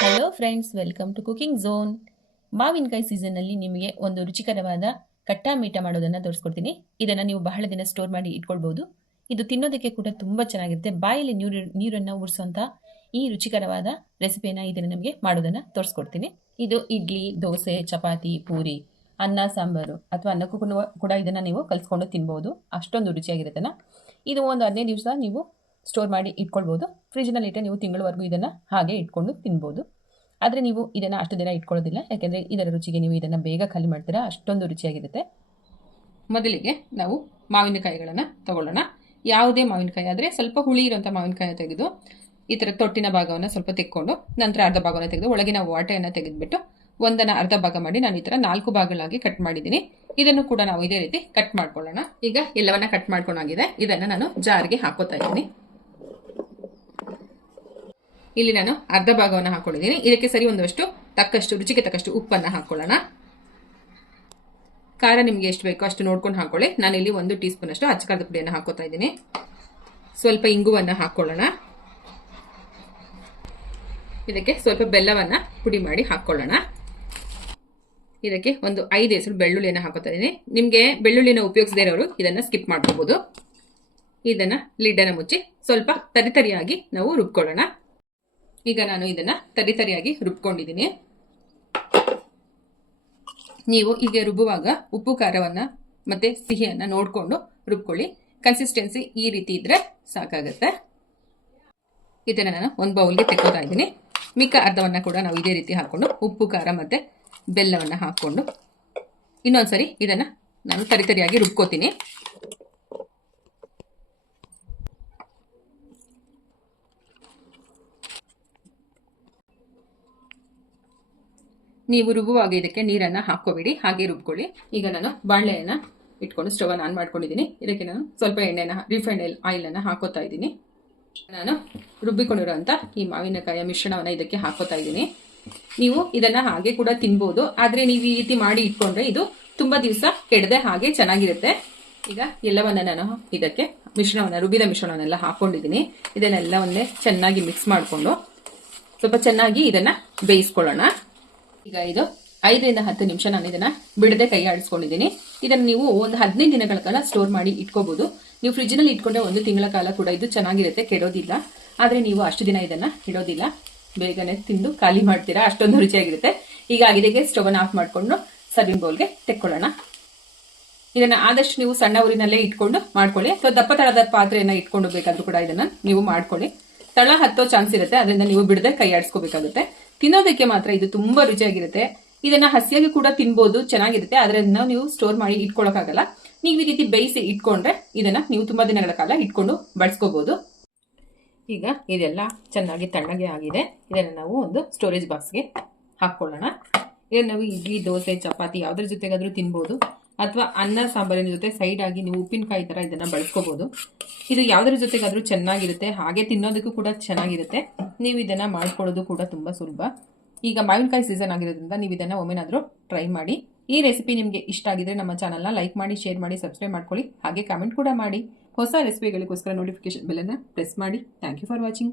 Hello friends, welcome to cooking zone. ಮಾವಿನಕಾಯಿ ಸೀಸನ್ನಲ್ಲಿ ನಿಮಗೆ ಒಂದು ರುಚಿಕರವಾದ ಕಟ್ಟಾ ಮೀಠ ಮಾಡೋದನ್ನು ತೋರಿಸ್ಕೊಡ್ತೀನಿ. ಇದನ್ನು ನೀವು ಬಹಳ ದಿನ ಸ್ಟೋರ್ ಮಾಡಿ ಇಟ್ಕೊಳ್ಬೋದು. ಇದು ತಿನ್ನೋದಕ್ಕೆ ಕೂಡ ತುಂಬ ಚೆನ್ನಾಗಿರುತ್ತೆ. ಬಾಯಲ್ಲಿ ನೀರನ್ನು ಉರಿಸುವಂಥ ಈ ರುಚಿಕರವಾದ ರೆಸಿಪಿಯನ್ನು ಇದನ್ನು ನಮಗೆ ಮಾಡೋದನ್ನು ತೋರಿಸ್ಕೊಡ್ತೀನಿ. ಇದು ಇಡ್ಲಿ, ದೋಸೆ, ಚಪಾತಿ, ಪೂರಿ, ಅನ್ನ ಸಾಂಬಾರು ಅಥವಾ ಅನ್ನಕ್ಕೂ ಕೂಡ ಇದನ್ನು ನೀವು ಕಲಿಸ್ಕೊಂಡು ತಿನ್ಬೋದು. ಅಷ್ಟೊಂದು ರುಚಿಯಾಗಿರುತ್ತಲ್ಲ. ಇದು ಒಂದು 15 ದಿವಸ ನೀವು ಸ್ಟೋರ್ ಮಾಡಿ ಇಟ್ಕೊಳ್ಬೋದು. ಫ್ರಿಜ್ನಲ್ಲಿ ಇಟ್ಟರೆ ನೀವು ತಿಂಗಳವರೆಗೂ ಇದನ್ನು ಹಾಗೆ ಇಟ್ಕೊಂಡು ತಿನ್ಬೋದು. ಆದರೆ ನೀವು ಇದನ್ನು ಅಷ್ಟು ದಿನ ಇಟ್ಕೊಳ್ಳೋದಿಲ್ಲ, ಯಾಕೆಂದರೆ ಇದರ ರುಚಿಗೆ ನೀವು ಇದನ್ನು ಬೇಗ ಖಾಲಿ ಮಾಡ್ತೀರಾ. ಅಷ್ಟೊಂದು ರುಚಿಯಾಗಿರುತ್ತೆ. ಮೊದಲಿಗೆ ನಾವು ಮಾವಿನಕಾಯಿಗಳನ್ನು ತಗೊಳ್ಳೋಣ. ಯಾವುದೇ ಮಾವಿನಕಾಯಿ ಆದರೆ ಸ್ವಲ್ಪ ಹುಳಿ ಇರೋಂಥ ಮಾವಿನಕಾಯಿ ತೆಗೆದು ಈ ಥರ ತೊಟ್ಟಿನ ಭಾಗವನ್ನು ಸ್ವಲ್ಪ ತೆಕ್ಕೊಂಡು ನಂತರ ಅರ್ಧ ಭಾಗವನ್ನು ತೆಗೆದು ಒಳಗಿನ ವಾಟೆಯನ್ನು ತೆಗೆದುಬಿಟ್ಟು ಒಂದನ್ನು ಅರ್ಧ ಭಾಗ ಮಾಡಿ ನಾನು ಈ ಥರ 4 ಭಾಗಗಳಾಗಿ ಕಟ್ ಮಾಡಿದ್ದೀನಿ. ಇದನ್ನು ಕೂಡ ನಾವು ಇದೇ ರೀತಿ ಕಟ್ ಮಾಡ್ಕೊಳ್ಳೋಣ. ಈಗ ಎಲ್ಲವನ್ನ ಕಟ್ ಮಾಡ್ಕೊಂಡಾಗಿದೆ. ಇದನ್ನು ನಾನು ಜಾರ್ಗೆ ಹಾಕೋತಾ ಇದ್ದೀನಿ. ಇಲ್ಲಿ ನಾನು ಅರ್ಧ ಭಾಗವನ್ನು ಹಾಕೊಂಡಿದ್ದೀನಿ. ಇದಕ್ಕೆ ಸರಿ ಒಂದಷ್ಟು ರುಚಿಗೆ ತಕ್ಕಷ್ಟು ಉಪ್ಪನ್ನು ಹಾಕೊಳ್ಳೋಣ. ಖಾರ ನಿಮಗೆ ಎಷ್ಟು ಬೇಕೋ ಅಷ್ಟು ನೋಡ್ಕೊಂಡು ಹಾಕೊಳ್ಳಿ. ನಾನಿಲ್ಲಿ 1 ಟೀ ಸ್ಪೂನ್ ಅಷ್ಟು ಅಚ್ಚಕಾರದ ಪುಡಿಯನ್ನು ಹಾಕೋತಾ ಇದ್ದೀನಿ. ಸ್ವಲ್ಪ ಇಂಗುವನ್ನು ಹಾಕೊಳ್ಳೋಣ. ಇದಕ್ಕೆ ಸ್ವಲ್ಪ ಬೆಲ್ಲವನ್ನು ಪುಡಿ ಮಾಡಿ ಹಾಕೊಳ್ಳೋಣ. ಇದಕ್ಕೆ ಒಂದು 5 ಹೆಸರು ಬೆಳ್ಳುಳ್ಳಿಯನ್ನು ಹಾಕೋತಾ ಇದ್ದೀನಿ. ನಿಮಗೆ ಬೆಳ್ಳುಳ್ಳಿನ ಉಪಯೋಗಿಸದೇ ಇರೋರು ಇದನ್ನು ಸ್ಕಿಪ್ ಮಾಡ್ಕೋಬಹುದು. ಇದನ್ನು ಲಿಡ್ಡನ್ನು ಮುಚ್ಚಿ ಸ್ವಲ್ಪ ತರಿತರಿಯಾಗಿ ನಾವು ರುಬ್ಕೊಳ್ಳೋಣ. ಈಗ ನಾನು ಇದನ್ನು ತರಿತರಿಯಾಗಿ ರುಬ್ಕೊಂಡಿದ್ದೀನಿ. ನೀವು ಹೀಗೆ ರುಬ್ಬುವಾಗ ಉಪ್ಪು ಖಾರವನ್ನು ಮತ್ತು ಸಿಹಿಯನ್ನು ನೋಡಿಕೊಂಡು ರುಬ್ಕೊಳ್ಳಿ. ಕನ್ಸಿಸ್ಟೆನ್ಸಿ ಈ ರೀತಿ ಇದ್ದರೆ ಸಾಕಾಗುತ್ತೆ. ಇದನ್ನು ನಾನು ಒಂದು ಬೌಲ್ಗೆ ತೆಕ್ಕೋತಾ ಇದ್ದೀನಿ. ಮಿಕ್ಕ ಅರ್ಧವನ್ನು ಕೂಡ ನಾವು ಇದೇ ರೀತಿ ಹಾಕ್ಕೊಂಡು ಉಪ್ಪು ಖಾರ ಮತ್ತು ಬೆಲ್ಲವನ್ನು ಹಾಕ್ಕೊಂಡು ಇನ್ನೊಂದ್ಸರಿ ಇದನ್ನು ನಾನು ತರಿತರಿಯಾಗಿ ರುಬ್ಕೋತೀನಿ. ನೀವು ರುಬ್ಬುವಾಗ ಇದಕ್ಕೆ ನೀರನ್ನು ಹಾಕೋಬೇಡಿ, ಹಾಗೆ ರುಬ್ಕೊಳ್ಳಿ. ಈಗ ನಾನು ಬಾಣಲೆಯನ್ನು ಇಟ್ಕೊಂಡು ಸ್ಟವನ್ನು ಆನ್ ಮಾಡ್ಕೊಂಡಿದ್ದೀನಿ. ಇದಕ್ಕೆ ನಾನು ಸ್ವಲ್ಪ ರಿಫೈಂಡ್ ಆಯಿಲನ್ನು ಹಾಕೋತಾ ಇದ್ದೀನಿ. ನಾನು ರುಬ್ಬಿಕೊಂಡಿರೋಂಥ ಈ ಮಾವಿನಕಾಯಿಯ ಮಿಶ್ರಣವನ್ನು ಇದಕ್ಕೆ ಹಾಕೋತಾ ಇದ್ದೀನಿ. ನೀವು ಇದನ್ನು ಹಾಗೆ ಕೂಡ ತಿನ್ಬೋದು, ಆದರೆ ನೀವು ಈ ರೀತಿ ಮಾಡಿ ಇಟ್ಕೊಂಡ್ರೆ ಇದು ತುಂಬ ದಿವಸ ಕೆಡದೆ ಹಾಗೆ ಚೆನ್ನಾಗಿರುತ್ತೆ. ಈಗ ಎಲ್ಲವನ್ನ ನಾನು ಇದಕ್ಕೆ ರುಬ್ಬಿದ ಮಿಶ್ರಣವನ್ನೆಲ್ಲ ಹಾಕೊಂಡಿದ್ದೀನಿ. ಇದನ್ನೆಲ್ಲವನ್ನೇ ಚೆನ್ನಾಗಿ ಮಿಕ್ಸ್ ಮಾಡಿಕೊಂಡು ಸ್ವಲ್ಪ ಚೆನ್ನಾಗಿ ಇದನ್ನು ಬೇಯಿಸ್ಕೊಳ್ಳೋಣ. ಈಗ ಇದು 5 ರಿಂದ 10 ನಿಮಿಷ ನಾನು ಇದನ್ನು ಬಿಡದೆ ಕೈ ಆಡಿಸ್ಕೊಂಡಿದ್ದೀನಿ. ಇದನ್ನು ನೀವು ಒಂದು 15 ದಿನಗಳ ಕಾಲ ಸ್ಟೋರ್ ಮಾಡಿ ಇಟ್ಕೋಬಹುದು. ನೀವು ಫ್ರಿಜ್ನಲ್ಲಿ ಇಟ್ಕೊಂಡ್ರೆ 1 ತಿಂಗಳ ಕಾಲ ಕೂಡ ಇದು ಚೆನ್ನಾಗಿರುತ್ತೆ, ಕೆಡೋದಿಲ್ಲ. ಆದರೆ ನೀವು ಅಷ್ಟು ದಿನ ಇದನ್ನು ಇಡೋದಿಲ್ಲ, ಬೇಗನೆ ತಿಂದು ಖಾಲಿ ಮಾಡ್ತೀರಾ, ಅಷ್ಟೊಂದು ರುಚಿಯಾಗಿರುತ್ತೆ. ಈಗ ಇದಕ್ಕೆ ಸ್ಟವನ್ನು ಆಫ್ ಮಾಡಿಕೊಂಡು ಸರ್ವಿಂಗ್ ಬೌಲ್ಗೆ ತೆಕ್ಕೊಳ್ಳೋಣ. ಇದನ್ನು ಆದಷ್ಟು ನೀವು ಸಣ್ಣ ಊರಿನಲ್ಲೇ ಇಟ್ಕೊಂಡು ಮಾಡ್ಕೊಳ್ಳಿ, ಅಥವಾ ದಪ್ಪ ತಳದ ಪಾತ್ರೆಯನ್ನು ಇಟ್ಕೊಂಡು ಬೇಕಾದ್ರೂ ಕೂಡ ಇದನ್ನು ನೀವು ಮಾಡ್ಕೊಳ್ಳಿ. ತಳ ಹತ್ತೋ ಚಾನ್ಸ್ ಇರುತ್ತೆ, ಅದರಿಂದ ನೀವು ಬಿಡದೆ ಕೈ ಆಡಿಸ್ಕೋಬೇಕಾಗುತ್ತೆ. ತಿನ್ನೋದಕ್ಕೆ ಮಾತ್ರ ಇದು ತುಂಬಾ ರುಚಿಯಾಗಿರುತ್ತೆ. ಇದನ್ನ ಹಸಿಯಾಗಿ ಕೂಡ ತಿನ್ಬೋದು, ಚೆನ್ನಾಗಿರುತ್ತೆ. ಆದರೆ ನೀವು ಸ್ಟೋರ್ ಮಾಡಿ ಇಟ್ಕೊಳ್ಳೋಕ್ಕಾಗಲ್ಲ. ನೀವು ಈ ರೀತಿ ಬೇಯಿಸಿ ಇಟ್ಕೊಂಡ್ರೆ ಇದನ್ನ ನೀವು ತುಂಬಾ ದಿನಗಳ ಕಾಲ ಇಟ್ಕೊಂಡು ಬಳಸ್ಕೋಬಹುದು. ಈಗ ಇದೆಲ್ಲ ಚೆನ್ನಾಗಿ ತಣ್ಣಗೆ ಆಗಿದೆ. ಇದನ್ನು ನಾವು ಒಂದು ಸ್ಟೋರೇಜ್ ಬಾಕ್ಸ್ಗೆ ಹಾಕೊಳ್ಳೋಣ. ಇದನ್ನು ನಾವು ಇಡ್ಲಿ, ದೋಸೆ, ಚಪಾತಿ ಯಾವುದ್ರ ಜೊತೆಗಾದ್ರೂ ತಿನ್ಬೋದು, ಅಥವಾ ಅನ್ನ ಸಾಂಬಾರಿನ ಜೊತೆ ಸೈಡ್ ಆಗಿ ನೀವು ಉಪ್ಪಿನಕಾಯಿ ತರ ಇದನ್ನ ಬಳಸ್ಕೋಬಹುದು. ಇದು ಯಾವುದ್ರ ಜೊತೆಗಾದ್ರೂ ಚೆನ್ನಾಗಿರುತ್ತೆ, ಹಾಗೆ ತಿನ್ನೋದಕ್ಕೂ ಕೂಡ ಚೆನ್ನಾಗಿರುತ್ತೆ. ನೀವು ಇದನ್ನ ಮಾಡ್ಕೊಳ್ಳೋದು ಕೂಡ ತುಂಬಾ ಸುಲಭ. ಈಗ ಮಾವಿನಕಾಯಿ ಸೀಸನ್ ಆಗಿರೋದ್ರಿಂದ ನೀವು ಇದನ್ನ ಒಮ್ಮೆನಾದ್ರೂ ಟ್ರೈ ಮಾಡಿ. ಈ ರೆಸಿಪಿ ನಿಮಗೆ ಇಷ್ಟ ಆಗಿದ್ರೆ ನಮ್ಮ ಚಾನಲ್ನ ಲೈಕ್ ಮಾಡಿ, ಶೇರ್ ಮಾಡಿ, ಸಬ್ಸ್ಕ್ರೈಬ್ ಮಾಡ್ಕೊಳ್ಳಿ. ಹಾಗೆ ಕಾಮೆಂಟ್ ಕೂಡ ಮಾಡಿ. ಹೊಸ ರೆಸಿಪಿಗಳಿಗೋಸ್ಕರ ನೋಟಿಫಿಕೇಶನ್ ಬೆಲ್ ಅನ್ನು ಪ್ರೆಸ್ ಮಾಡಿ. Thank you for watching.